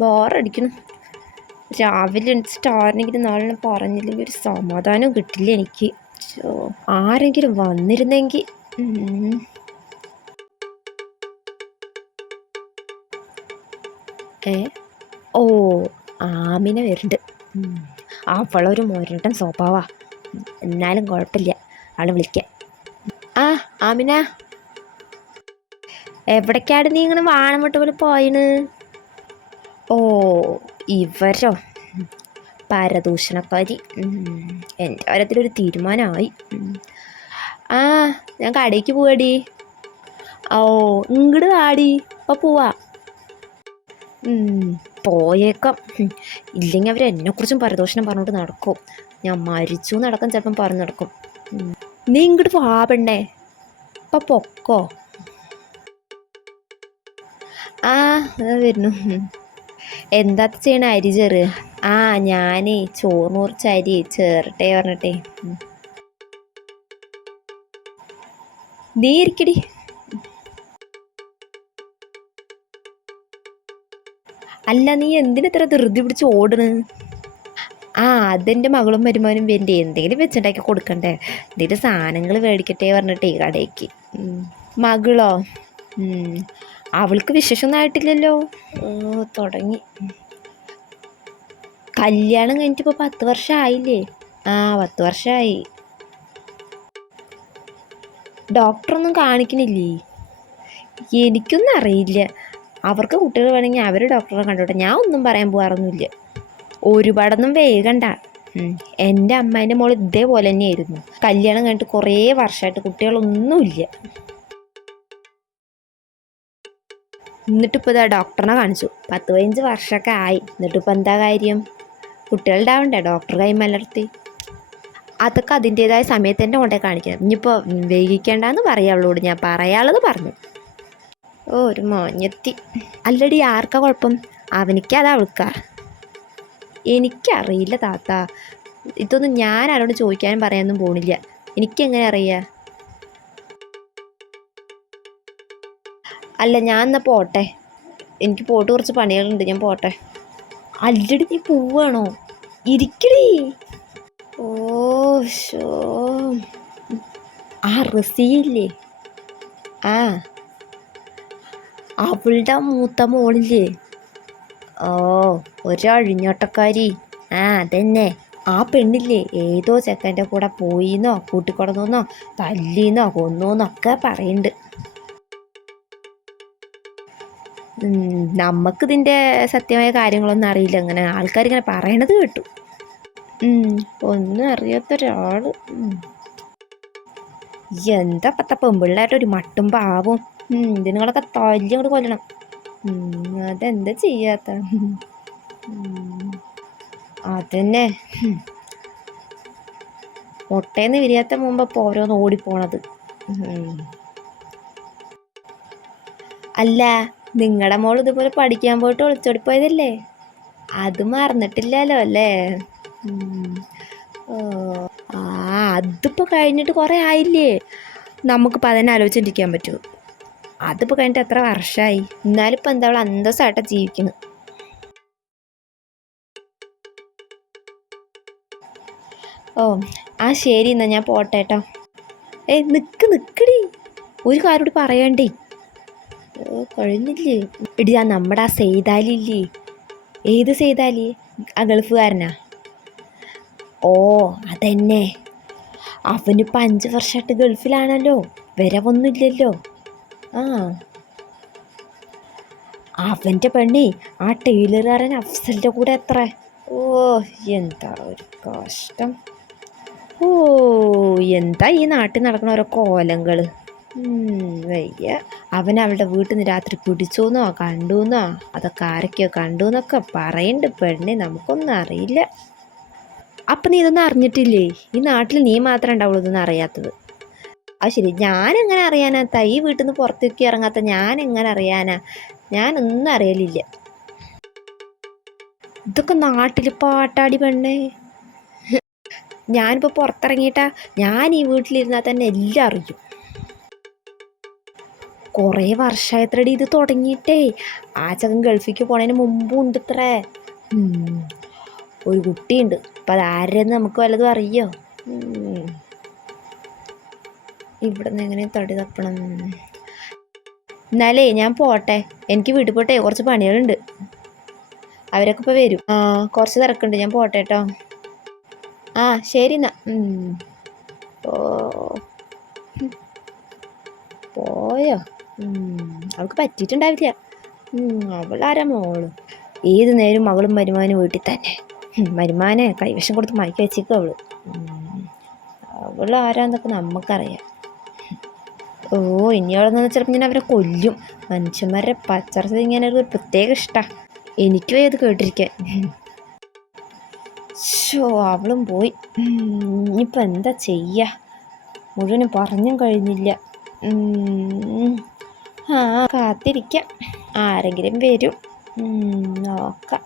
ബോറടിക്കണം. രാവിലെ എണീച്ചിട്ട് ആരെങ്കിലും നാളെ പറഞ്ഞില്ലെങ്കിൽ ഒരു സമാധാനവും കിട്ടില്ല എനിക്ക്. ആരെങ്കിലും വന്നിരുന്നെങ്കിൽ. ഓ, ആമിന വരുന്നുണ്ട്. അവളൊരു മോരട്ടൻ സ്വഭാവാ. എന്നാലും കുഴപ്പമില്ല, അവളെ വിളിക്കാം. ആമിന, എവിടേക്കാട് നീ ഇങ്ങനെ വാണമിട്ട് പോലെ പോയിന്? ഓ, ഇവരോ പരദൂഷണക്കാരി. എൻ്റെ കാര്യത്തിലൊരു തീരുമാനമായി. ഞാൻ കടയ്ക്ക് പോവാടി. ഓ, ഇങ്ങോട്ട് ആടി, അപ്പം പോവാ. പോയേക്കാം. ഇല്ലെങ്കിൽ അവരെന്നെക്കുറിച്ചും പരദൂഷണം പറഞ്ഞുകൊണ്ട് നടക്കും. ഞാൻ മരിച്ചു നടക്കാൻ ചിലപ്പം പറഞ്ഞു നടക്കും. നീ ഇങ്ങോട്ട് വാ പെണ്ണേ, അപ്പം പൊക്കോ. അതാ വരുന്നു. എന്താ ചെയ്യണ? അരി ചേറ്. ഞാനേ ചോറിന് കുറച്ച് അരി ചേർട്ടെ പറഞ്ഞിട്ടേ. നീ ഇരിക്കടി. അല്ല, നീ എന്തിനെത്ര ധൃതി പിടിച്ച് ഓടണ്? അതെൻ്റെ മകളും മരുമോനും വേണ്ടി എന്തെങ്കിലും വെച്ചിട്ടാക്കി കൊടുക്കണ്ടേ. എന്തെങ്കിലും സാധനങ്ങൾ മേടിക്കട്ടെ പറഞ്ഞിട്ടേ കടയ്ക്ക്. മകളോ? അവൾക്ക് വിശേഷമൊന്നും ആയിട്ടില്ലല്ലോ. തുടങ്ങി. കല്യാണം കഴിഞ്ഞിട്ടിപ്പോൾ 10 വർഷം ആയില്ലേ? 10 വർഷമായി. ഡോക്ടറൊന്നും കാണിക്കണില്ലേ? എനിക്കൊന്നും അറിയില്ല. അവർക്ക് കുട്ടികൾ വേണമെങ്കിൽ അവർ ഡോക്ടറെ കണ്ടോട്ടെ. ഞാൻ ഒന്നും പറയാൻ പോകാറൊന്നുമില്ല. ഒരുപാടൊന്നും വേഗണ്ട. എൻ്റെ അമ്മേൻ്റെ മോൾ ഇതേപോലെ തന്നെയായിരുന്നു. കല്യാണം കഴിഞ്ഞിട്ട് കുറേ വർഷമായിട്ട് കുട്ടികളൊന്നുമില്ല. എന്നിട്ടിപ്പോൾ ഇതാ ഡോക്ടറിനെ കാണിച്ചു. 10-15 വർഷമൊക്കെ ആയി. എന്നിട്ടിപ്പോൾ എന്താ കാര്യം? കുട്ടികളുണ്ടാവണ്ടേ? ഡോക്ടർ കൈമലർത്തി. അതൊക്കെ അതിൻ്റേതായ സമയത്ത് തന്നെ കൊണ്ടേ കാണിക്കണം. ഇനിയിപ്പോൾ വൈകിക്കേണ്ടെന്ന് പറയാം അവളോട്. ഞാൻ പറയാനുള്ളത് പറഞ്ഞു. ഒരു മോഞ്ഞെത്തി. അല്ലടി, ആർക്കാ കുഴപ്പം? അവനിക്കത് അവൾക്കാ? എനിക്കറിയില്ല താത്ത. ഇതൊന്നും ഞാൻ ആരോട് ചോദിക്കാനും പറയാനൊന്നും പോണില്ല. എനിക്കെങ്ങനെ അറിയാം? അല്ല, ഞാൻ എന്നാൽ പോട്ടെ. എനിക്ക് പോയിട്ട് കുറച്ച് പണികളുണ്ട്. ഞാൻ പോട്ടെ. അല്ലടി, നീ പോവാണോ? ഇരിക്കടി. റസിയില്ലേ? അവളുടെ മൂത്ത മോളില്ലേ? ഒരഴിഞ്ഞോട്ടക്കാരി. അതന്നെ. ആ പെണ്ണില്ലേ, ഏതോ ചെക്കൻ്റെ കൂടെ പോയിന്നോ കൂട്ടിക്കൊടുന്നോ തല്ലിന്നോ കൊന്നോന്നൊക്കെ പറയുന്നുണ്ട്. നമുക്കിതിൻ്റെ സത്യമായ കാര്യങ്ങളൊന്നും അറിയില്ല. ഇങ്ങനെ ആൾക്കാരിങ്ങനെ പറയണത് കേട്ടു. ഒന്നും അറിയാത്തൊരാൾ. എന്താ പത്ത പെമ്പിള്ളാരുടെ ഒരു മട്ടും പാവും. ഇതിനുങ്ങളൊക്കെ തല്ലി അങ്ങോട്ട് കൊല്ലണം. അതെന്താ ചെയ്യാത്ത? അതന്നെ, മുട്ടേന്ന് വിരിയാത്ത മുമ്പ് ഇപ്പോൾ ഓരോന്ന് ഓടിപ്പോണത്. അല്ല, നിങ്ങളുടെ മോൾ ഇതുപോലെ പഠിക്കാൻ പോയിട്ട് ഒളിച്ചോടിപ്പോയതല്ലേ? അത് മറന്നിട്ടില്ലല്ലോ അല്ലേ? അതിപ്പോൾ കഴിഞ്ഞിട്ട് കുറേ ആയില്ലേ? നമുക്കിപ്പോൾ അതിനെ ആലോചിച്ചിരിക്കാൻ പറ്റുമോ? അതിപ്പോൾ കഴിഞ്ഞിട്ട് എത്ര വർഷമായി? എന്നാലും ഇപ്പം എന്താ അവൾ അന്തസ്സായിട്ടാണ് ജീവിക്കുന്നത്. ശരി, എന്നാ ഞാൻ പോട്ടെ കേട്ടോ. നിക്കടി, ഒരു കാര്യം കൂടി പറയണ്ടേ. കഴിഞ്ഞില്ലേ? എടി, നമ്മുടെ ആ സെയ്താലില്ലേ? ഏത് സെയ്താലി? ആ ഗൾഫുകാരനാ? അതന്നെ. അവനിപ്പോൾ 5 വർഷമായിട്ട് ഗൾഫിലാണല്ലോ. വരവൊന്നുമില്ലല്ലോ. അവൻ്റെ പെണ്ണി ആ ടൈലറുകാരൻ അഫ്സലിൻ്റെ കൂടെ എത്ര. എന്താ ഒരു കഷ്ടം. എന്താ ഈ നാട്ടിൽ നടക്കുന്ന ഓരോ കോലങ്ങൾ. വയ്യ. അവൻ അവളുടെ വീട്ടിൽ നിന്ന് രാത്രി പിടിച്ചോന്നോ കണ്ടുവെന്നോ അതൊക്കെ ആരൊക്കെയോ കണ്ടു എന്നൊക്കെ പറയുന്നുണ്ട്. പെണ്ണെ, നമുക്കൊന്നും അറിയില്ല. അപ്പം നീ ഇതൊന്നും അറിഞ്ഞിട്ടില്ലേ? ഈ നാട്ടിൽ നീ മാത്രമേ ഉണ്ടാവുള്ളൂ ഇതൊന്നും അറിയാത്തത്. ശരി, ഞാനെങ്ങനെ അറിയാനാ? ഈ വീട്ടിൽ നിന്ന് പുറത്തേക്ക് ഇറങ്ങാത്ത ഞാനെങ്ങനെ അറിയാനാ? ഞാനൊന്നും അറിയലില്ല. ഇതൊക്കെ നാട്ടിൽ പാട്ടാടി പെണ്ണേ. ഞാനിപ്പോൾ പുറത്തിറങ്ങിയിട്ടാ. ഞാൻ ഈ വീട്ടിലിരുന്നാൽ തന്നെ എല്ലാം അറിയും. കുറേ വർഷമായത്രടി ഇത് തുടങ്ങിയിട്ടേ. ആ ചകൻ ഗൾഫിലേക്ക് പോണതിന് മുമ്പും ഉണ്ട് ഇത്രേ. ഒരു കുട്ടിയുണ്ട്. അപ്പം അതാരെന്ന് നമുക്ക് വല്ലതും അറിയോ? ഇവിടെ നിന്ന് എങ്ങനെ തടി തപ്പണം? എന്നാലേ ഞാൻ പോട്ടെ, എനിക്ക് വീട്ടിൽ പോട്ടെ, കുറച്ച് പണികളുണ്ട്. അവരൊക്കെ ഇപ്പോൾ വരും. കുറച്ച് തിരക്കുണ്ട്, ഞാൻ പോട്ടെ കേട്ടോ. ശരി എന്നാ. പോയോ? അവൾക്ക് പറ്റിയിട്ടുണ്ടാവില്ല. അവളാരാ മോള്? ഏത് നേരം മകളും മരുമാനും വീട്ടിൽ തന്നെ. മരുമാനെ കൈവശം കൊടുത്ത് മയക്കി വെച്ചേക്കും അവള്. അവളാരാന്നൊക്കെ നമുക്കറിയാം. ഇനി അവിടെ നിന്ന് ചിലപ്പോൾ ഞാൻ അവരെ കൊല്ലും. മനുഷ്യന്മാരുടെ പച്ചറച്ചത് ഇങ്ങനെ ഒരു പ്രത്യേക ഇഷ്ടമാണ്. എനിക്കും അത് കേട്ടിരിക്കാൻ. അവളും പോയി. ഇനിയിപ്പോൾ എന്താ ചെയ്യുക? മുഴുവനും പറഞ്ഞും കഴിഞ്ഞില്ല. കാത്തിരിക്കാം, ആരെങ്കിലും വരും. നോക്കാം.